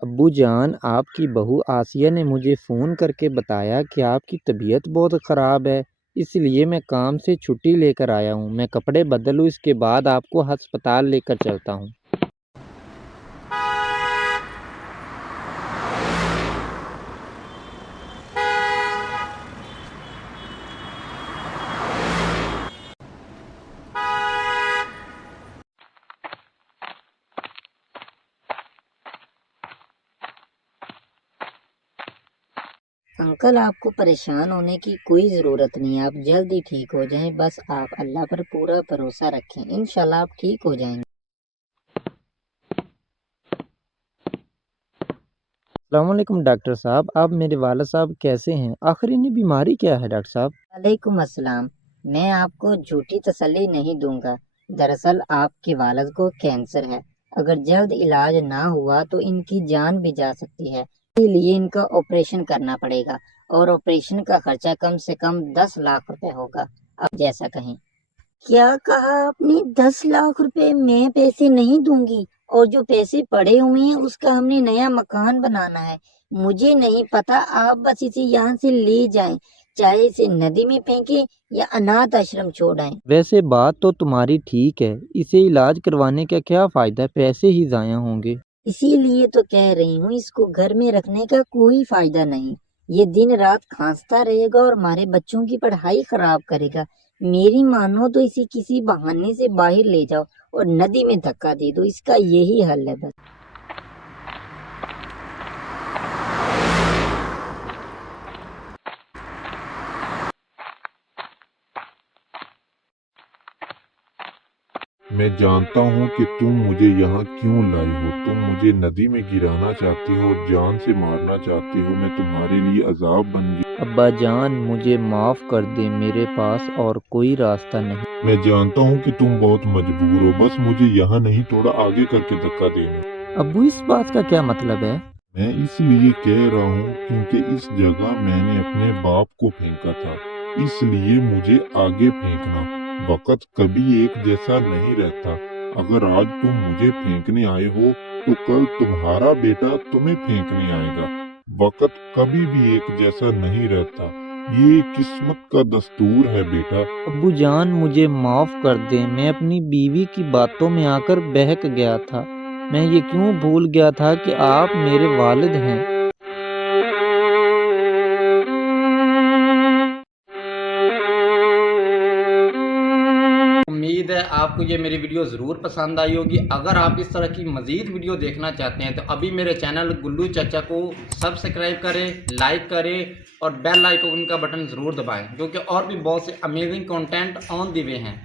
ابو جان، آپ کی بہو آسیہ نے مجھے فون کر کے بتایا کہ آپ کی طبیعت بہت خراب ہے، اس لیے میں کام سے چھٹی لے کر آیا ہوں۔ میں کپڑے بدلوں، اس کے بعد آپ کو ہسپتال لے کر چلتا ہوں۔ انکل، آپ کو پریشان ہونے کی کوئی ضرورت نہیں، آپ جلدی ٹھیک ہو جائیں، بس آپ اللہ پر پورا بھروسہ رکھیں، انشاءاللہ آپ ٹھیک ہو جائیں گے۔ السلام علیکم ڈاکٹر صاحب، آپ میرے والد صاحب کیسے ہیں؟ آخر انہیں بیماری کیا ہے ڈاکٹر صاحب؟ وعلیکم السلام۔ میں آپ کو جھوٹی تسلی نہیں دوں گا، دراصل آپ کے والد کو کینسر ہے، اگر جلد علاج نہ ہوا تو ان کی جان بھی جا سکتی ہے، اسی لیے ان کا آپریشن کرنا پڑے گا، اور آپریشن کا خرچہ کم سے کم 10 لاکھ روپے ہوگا، آپ جیسا کہیں۔ کیا کہا آپ نے؟ 10 لاکھ روپے؟ میں پیسے نہیں دوں گی، اور جو پیسے پڑے ہوئے ہیں اس کا ہم نے نیا مکان بنانا ہے، مجھے نہیں پتا، آپ بس اسے یہاں سے لے جائیں، چاہے اسے ندی میں پھینکیں یا اناتھ آشرم چھوڑائیں۔ ویسے بات تو تمہاری ٹھیک ہے، اسے علاج کروانے کا کیا فائدہ ہے، پیسے ہی ضائع ہوں گے۔ اسی لیے تو کہہ رہی ہوں، اس کو گھر میں رکھنے کا کوئی فائدہ نہیں، یہ دن رات کھانستا رہے گا اور ہمارے بچوں کی پڑھائی خراب کرے گا۔ میری مانو تو اسے کسی بہانے سے باہر لے جاؤ اور ندی میں دھکا دے دو، اس کا یہی حل ہے بس۔ میں جانتا ہوں کہ تم مجھے یہاں کیوں لائی ہو، تم مجھے ندی میں گرانا چاہتی ہو اور جان سے مارنا چاہتی ہو، میں تمہارے لیے عذاب بن گیا۔ ابا جان، مجھے معاف کر دیں، میرے پاس اور کوئی راستہ نہیں۔ میں جانتا ہوں کہ تم بہت مجبور ہو، بس مجھے یہاں نہیں تھوڑا آگے کر کے دھکا دینا۔ ابو، اس بات کا کیا مطلب ہے؟ میں اس لیے کہہ رہا ہوں کیونکہ اس جگہ میں نے اپنے باپ کو پھینکا تھا، اس لیے مجھے آگے پھینکنا۔ وقت کبھی ایک جیسا نہیں رہتا، اگر آج تم مجھے پھینکنے آئے ہو تو کل تمہارا بیٹا تمہیں پھینکنے آئے گا۔ وقت کبھی بھی ایک جیسا نہیں رہتا، یہ قسمت کا دستور ہے بیٹا۔ ابو جان، مجھے معاف کر دیں، میں اپنی بیوی کی باتوں میں آ کر بہک گیا تھا، میں یہ کیوں بھول گیا تھا کہ آپ میرے والد ہیں۔ امید ہے آپ کو یہ میری ویڈیو ضرور پسند آئی ہوگی۔ اگر آپ اس طرح کی مزید ویڈیو دیکھنا چاہتے ہیں تو ابھی میرے چینل گلو چچا کو سبسکرائب کریں، لائک کریں اور بیل آئیکن کا بٹن ضرور دبائیں، کیونکہ اور بھی بہت سے امیزنگ کنٹینٹ آن دی وے ہیں۔